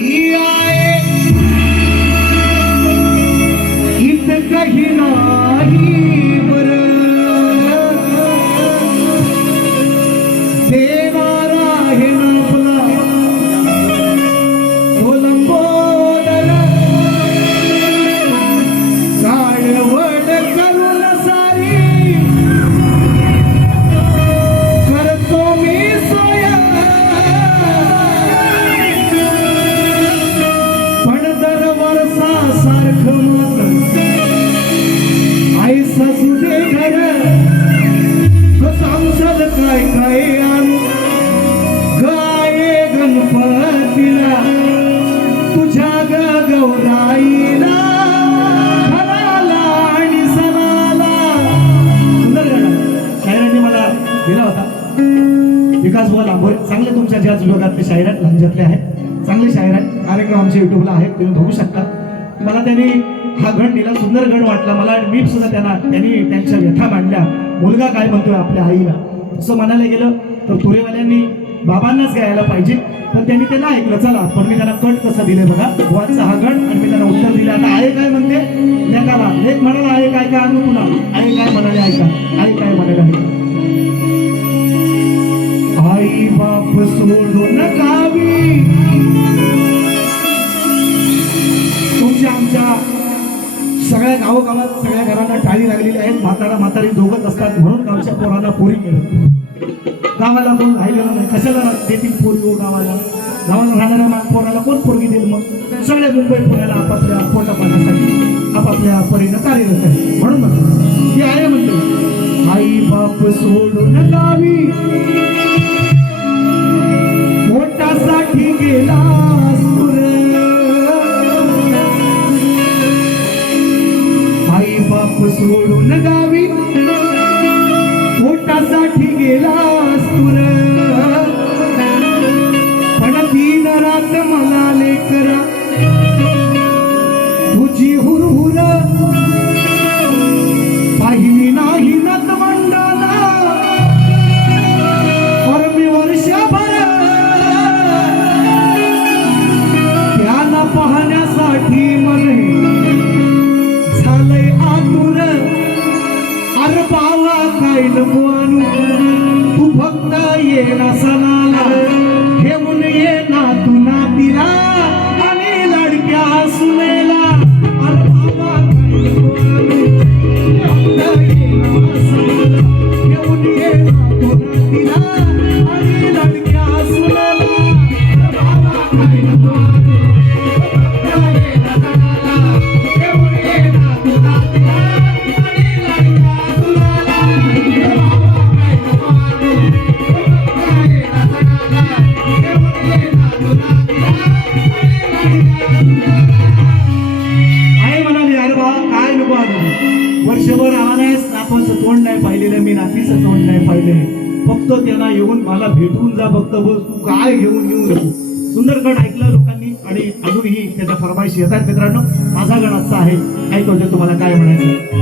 ही आहे आणू गाये गणपतीला तुझ्या गौराईला आणि सणाला शायरांनी मला दिला होता. विकास बोला लांबोरे चांगले तुमच्या ज्याच विभागातले शायर आहेत लंजातले आहेत. चांगले शायर आहेत कार्यक्रम आमच्या युट्यूबला आहेत. तुम्ही बघू शकता. मला त्यांनी हा गण दिला. सुंदर गण वाटला मला आणि मी सुद्धा त्यांना त्यांनी त्यांच्या व्यथा मांडल्या. मुलगा काय म्हणतोय आपल्या आईला? असं म्हणायला गेलं तर तुरेवाल्यांनी बाबांनाच गायला पाहिजे. पण त्यांनी ते नाही ऐकलं चला पण मी त्यांना कट कसं दिले बघा. वाचा हा गण आणि मी त्यांना उत्तर दिलं. आता आहे काय म्हणते? लेखाला लेख म्हणाला आहे काय काय आणू पुन्हा आहे काय म्हणाले ऐका. आहे काय म्हणाले आई बाप सोडून गावी तुमच्या आमच्या सगळ्या गावोगावात सगळ्या घरांना टाळी लागलेली आहेत. म्हातारा म्हातारी दोघच असतात. म्हणून गावच्या पोरांना पोरी मिळत गावाला कोण राहिलेलं नाही. कशाला देतील पोरी हो गावाला? गावाला राहणाऱ्या पोराला कोण पोरगी देईल मग? सगळ्या मुंबई पुण्याला आपापल्या पोटा पाण्यासाठी आपापल्या परीनं कार्यरत आहे म्हणून म्हणतो ती आहे म्हणते आई बाप सोडून गावी पोटासाठी गेला तुर पण तीन रात मला लेकरा तुझी हुरहुर पाहिली नाही नत मंडला पर वर्षभर त्याला पाहण्यासाठी मन झालंय आतुर. अरे बावा काय नको तोंड नाही पाहिलेलं मी नातीचं तोंड नाही पाहिले फक्त त्यांना येऊन मला भेटून जा फक्त बोल तू काय घेऊन येऊ नको. सुंदरगड ऐकलं लोकांनी आणि अजूनही त्याच्या फरमाईश येतात मित्रांनो. माझा गण असा आहे. ऐकवते तुम्हाला काय म्हणायचं